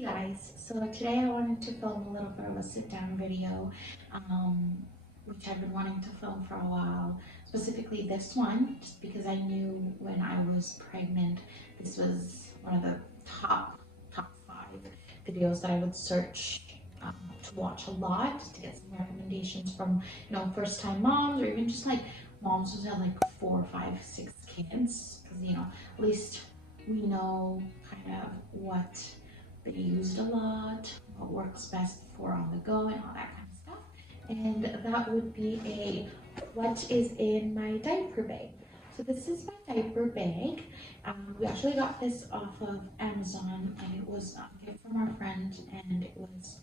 Hey guys, so today I wanted to film a little bit of a sit-down video, which I've been wanting to film for a while, specifically this one, just because I knew when I was pregnant, this was one of the top 5 videos that I would search to watch a lot, to get some recommendations from, first-time moms, or even just like moms who have like 4, 5, 6 kids, because, at least we know kind of what they used a lot, what works best for on the go and all that kind of stuff. And that would be a what is in my diaper bag. So this is my diaper bag. We actually got this off of Amazon, and it was a gift from our friend, and it was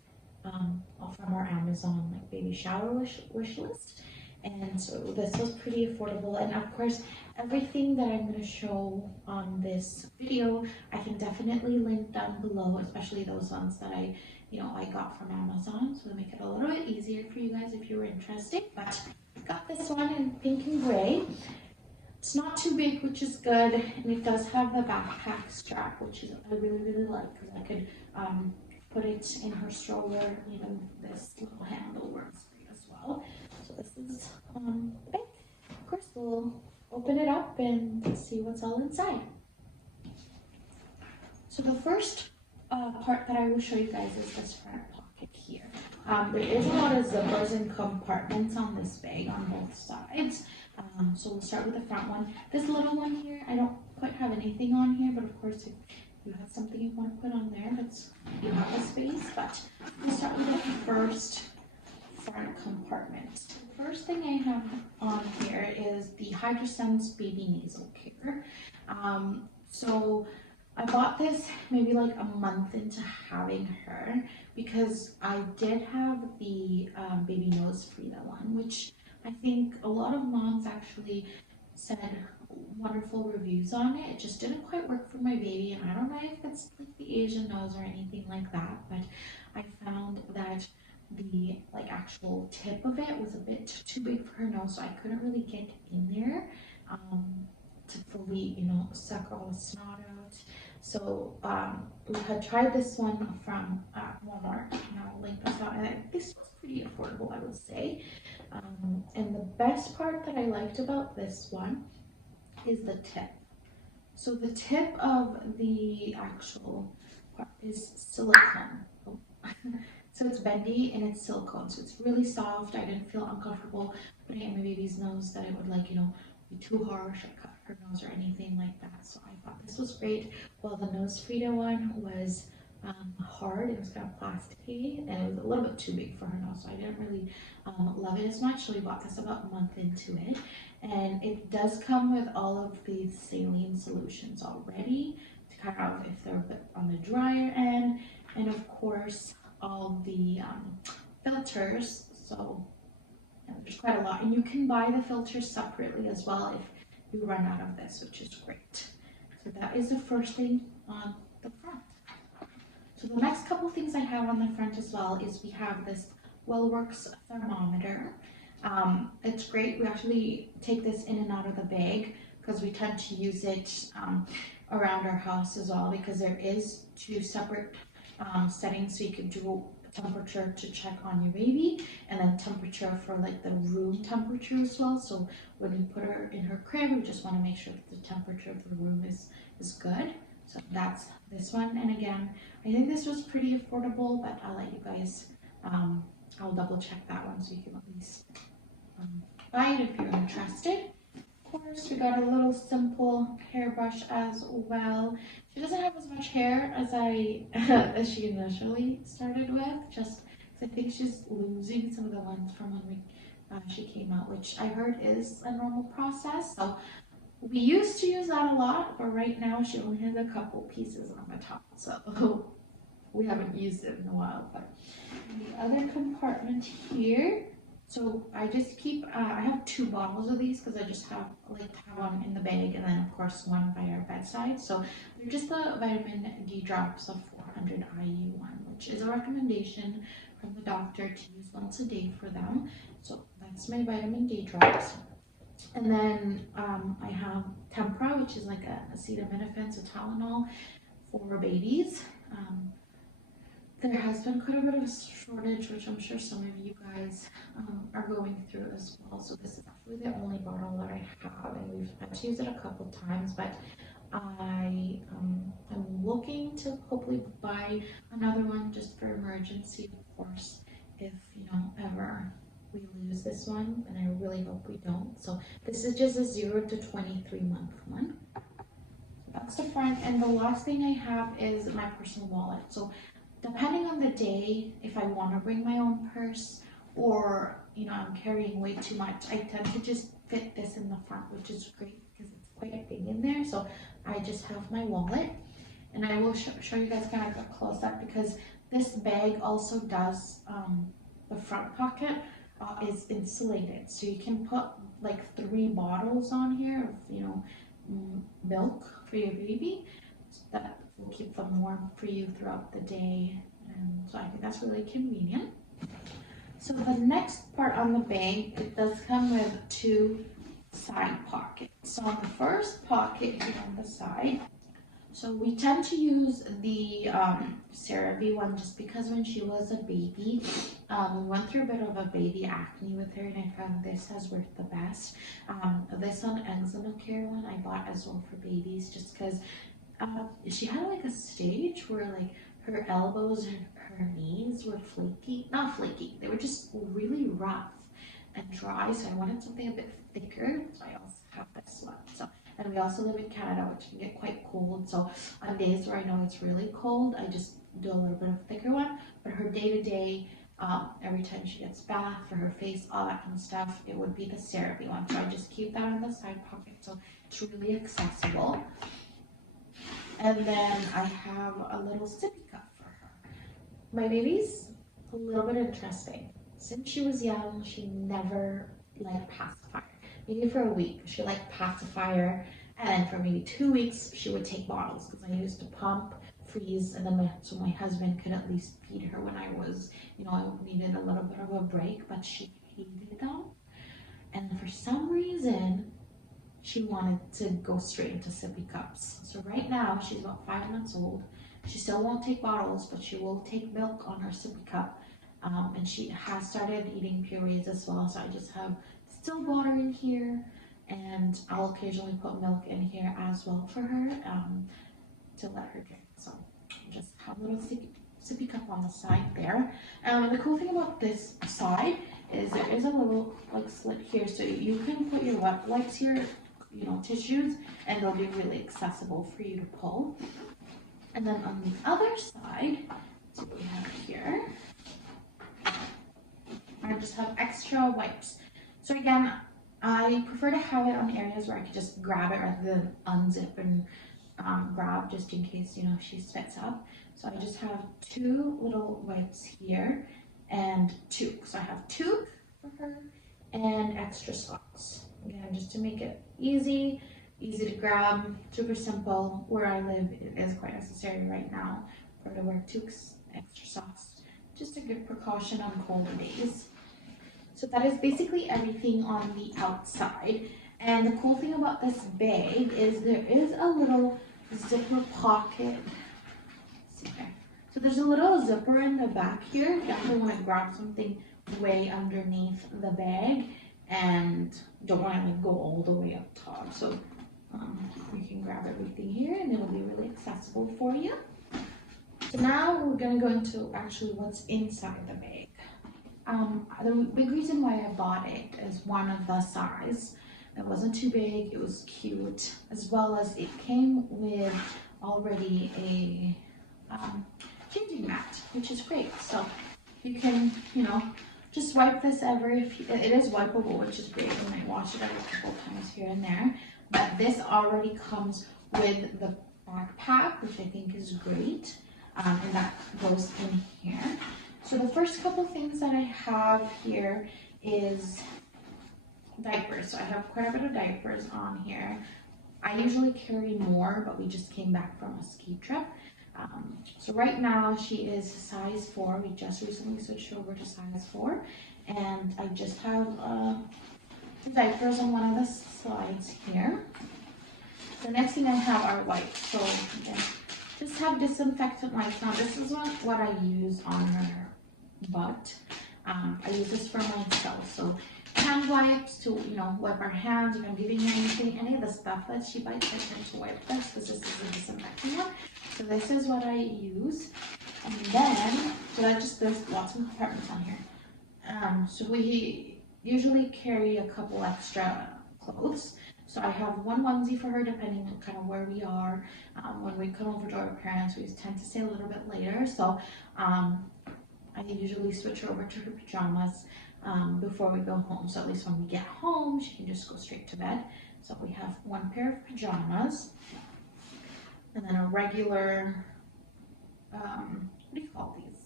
all from our Amazon like baby shower wish list. And so this was pretty affordable, and of course everything that I'm going to show on this video I can definitely link down below, especially those ones that I got from Amazon, so to make it a little bit easier for you guys if you were interested. But I got this one in pink and gray. It's not too big, which is good, and it does have the backpack strap, which is I really like, because I could put it in her stroller. Even this little handle works great as well. So this is the bag. Of course, we'll open it up and see what's all inside. So the first part that I will show you guys is this front pocket here. There is a lot of zippers and compartments on this bag on both sides. So we'll start with the front one. This little one here, I don't quite have anything on here, but of course if you have something you want to put on there, you have the space. But we'll start with the first front compartment. The first thing I have on here is the Hydrasense baby nasal care. So I bought this maybe like a month into having her, because I did have the baby nose Frida one, which I think a lot of moms actually said wonderful reviews on it. It just didn't quite work for my baby, and I don't know if it's like the Asian nose or anything like that, but I found that the actual tip of it was a bit too big for her nose, so I couldn't really get in there to fully suck all the snot out. So we had tried this one from Walmart, and I'll link this out, and this was pretty affordable, I would say. And the best part that I liked about this one is the tip. So the tip of the actual part is silicone. So it's bendy and it's silicone, so it's really soft. I didn't feel uncomfortable putting it in my baby's nose that it would be too harsh or cut her nose or anything like that. So I thought this was great. Well, the nose Frida one was hard. It was kind of plasticky, and it was a little bit too big for her nose, so I didn't really love it as much. So we bought this about a month into it, and it does come with all of these saline solutions already to kind of, if they're a bit on the drier end, and of course all the filters. So there's quite a lot, and you can buy the filters separately as well if you run out of this, which is great. So that is the first thing on the front. So the next couple things I have on the front as well is we have this WellWorks thermometer. It's great. We actually take this in and out of the bag because we tend to use it around our house as well, because there is 2 separate settings. So you can do temperature to check on your baby, and then temperature for like the room temperature as well. So when we put her in her crib, we just want to make sure that the temperature of the room is good. So that's this one. And again, I think this was pretty affordable, but I'll let you guys, I'll double check that one so you can at least buy it if you're interested. Of course, we got a little simple hairbrush as well. She doesn't have as much hair as as she initially started with, just because I think she's losing some of the ones from when she came out, which I heard is a normal process. So we used to use that a lot, but right now she only has a couple pieces on the top, so we haven't used it in a while. But the other compartment here, so I just keep, I have 2 bottles of these because I just have one in the bag, and then of course one by our bedside. So they're just the vitamin D drops of 400 IU one, which is a recommendation from the doctor to use once a day for them. So that's my vitamin D drops. And then I have Tempra, which is like a acetaminophen, so Tylenol for babies. there has been quite a bit of a shortage, which I'm sure some of you guys are going through as well. So this is actually the only bottle that I have, and I've had to use it a couple times, but I am looking to hopefully buy another one just for emergency, of course, if ever we lose this one, and I really hope we don't. So this is just a 0 to 23 month one. So that's the front, and the last thing I have is my personal wallet. So depending on the day, if I want to bring my own purse or I'm carrying way too much, I tend to just fit this in the front, which is great because it's quite big in there. So I just have my wallet, and I will show you guys kind of a close up because this bag also does the front pocket is insulated, so you can put like 3 bottles on here of milk for your baby. So that will keep them warm for you throughout the day, and so I think that's really convenient. So the next part on the bag, it does come with 2 side pockets. So on the first pocket here on the side, so we tend to use the CeraVe one just because when she was a baby, we went through a bit of a baby acne with her, and I found this has worked the best. This one, eczema care one, I bought as well for babies just because she had like a stage where like her elbows and her knees were flaky, not flaky, they were just really rough and dry, so I wanted something a bit thicker, so I also have this one. So, and we also live in Canada, which can get quite cold, so on days where I know it's really cold, I just do a little bit of a thicker one. But her day-to-day, every time she gets bath for her face, all that kind of stuff, it would be the CeraVe one, so I just keep that in the side pocket, so it's really accessible. And then I have a little sippy cup for her. My baby's a little bit interesting. Since she was young, she never liked pacifier. Maybe for a week, she liked pacifier, and then for maybe 2 weeks, she would take bottles because I used to pump, freeze, and then so my husband could at least feed her when I was, I needed a little bit of a break, but she hated them. And for some reason, she wanted to go straight into sippy cups. So right now, she's about 5 months old. She still won't take bottles, but she will take milk on her sippy cup. And she has started eating purees as well. So I just have still water in here, and I'll occasionally put milk in here as well for her to let her drink. So just have a little sippy cup on the side there. The cool thing about this side is there is a little like slit here, so you can put your wet wipes here, tissues, and they'll be really accessible for you to pull. And then on the other side, so we have here, I just have extra wipes. So again, I prefer to have it on areas where I can just grab it rather than unzip and grab just in case, she spits up. So I just have 2 little wipes here and 2. So I have 2 for her and extra socks. Again, just to make it easy to grab, super simple. Where I live, it is quite necessary right now for her to wear 2 extra socks. Just a good precaution on colder days. So that is basically everything on the outside. And the cool thing about this bag is there is a little zipper pocket. Let's see there. So there's a little zipper in the back here. You definitely want to grab something way underneath the bag and don't want to go all the way up top. So you can grab everything here and it'll be really accessible for you. So now we're going to go into actually what's inside the bag. The big reason why I bought it is one of the size. It wasn't too big, it was cute, as well as it came with already a changing mat, which is great. So you can, just wipe this it is wipeable, which is great. You might wash it every couple times here and there. But this already comes with the backpack, which I think is great. And that goes in here. So the first couple things that I have here is diapers. So I have quite a bit of diapers on here. I usually carry more, but we just came back from a ski trip. So right now she is size 4. We just recently switched over to size 4. And I just have diapers on one of the slides here. The next thing I have are wipes. So again, just have disinfectant wipes. Now this is what I use on her butt. I use this for myself. So hand wipes to, you know, wipe our hands if I'm giving her anything, any of the stuff that she bites, I tend to wipe this. This is a disinfectant one. So this is what I use. And then, so that just, there's lots of compartments on here. So we usually carry a couple extra clothes. So I have one onesie for her depending on kind of where we are. When we come over to our parents, we tend to stay a little bit later. So I usually switch her over to her pajamas before we go home. So at least when we get home, she can just go straight to bed. So we have one pair of pajamas and then a regular, what do you call these?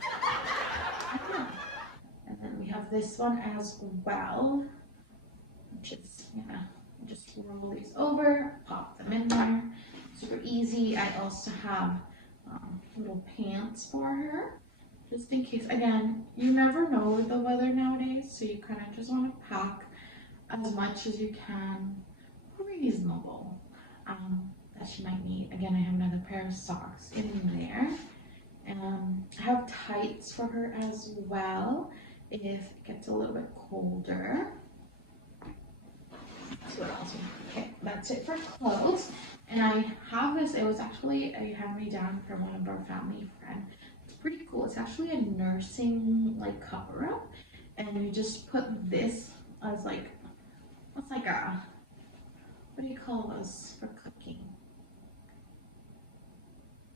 I don't know. And then we have this one as well, which is, yeah, just roll these over, pop them in there. Super easy. I also have little pants for her, just in case. Again, you never know with the weather nowadays, so you kind of just want to pack as much as you can, reasonable, that she might need. Again, I have another pair of socks in there. I have tights for her as well if it gets a little bit colder. So what else? Okay, that's it for clothes. And I have this, it was actually a hand-me-down from one of our family friends. It's pretty cool. It's actually a nursing like cover-up, and you just put this as like, what's like a, what do you call those for cooking?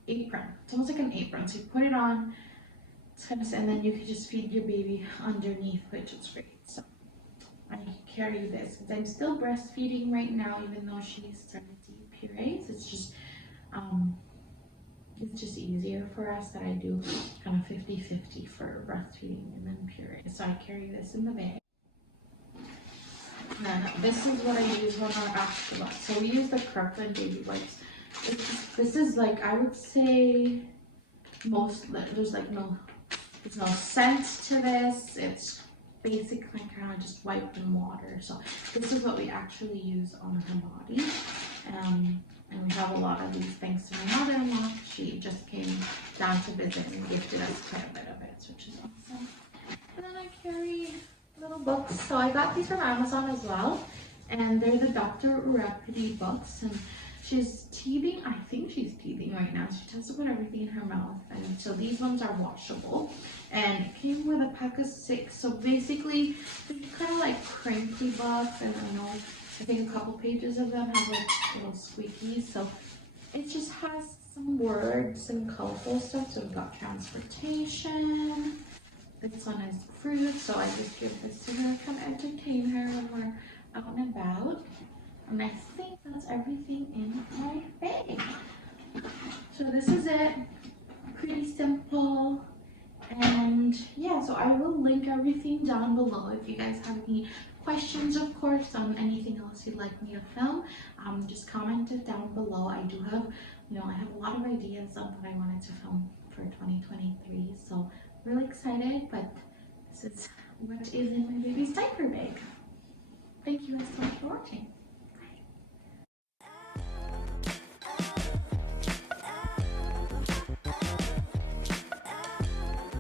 Apron. It's almost like an apron. So you put it on, it's kind of, and then you can just feed your baby underneath, which is great. So I carry this because I'm still breastfeeding right now, even though she started to eat purees. It's just easier for us that I do kind of 50-50 for breastfeeding and then purees. So I carry this in the bag. And then this is what I use when we're after that. So we use the Kirkland baby wipes. This is like, I would say there's no scent to this. It's basically kind of just wiped in water. So this is what we actually use on her body. And we have a lot of these thanks to my mother-in-law. She just came down to visit and gifted us quite a bit of it, which is awesome. And then I carry little books. So I got these from Amazon as well. And they're the Rapeti Books. And she's teething. I think she's teething right now. She tends to put everything in her mouth. And so these ones are washable. And it came with a pack of 6. So basically, they're kind of like crinkly books. And I think a couple pages of them have like little squeakies. So it just has some words and colorful stuff. So we've got transportation. This one is fruit. So I just give this to her, kind of entertain her when we're out and about. And I think that's everything in my bag. So this is it. Pretty simple. And yeah, so I will link everything down below if you guys have any questions, of course, on anything else you'd like me to film. Just comment it down below. I do have, I have a lot of ideas on what I wanted to film for 2023. So really excited, but this is what is in my baby's diaper bag. Thank you guys so much for watching.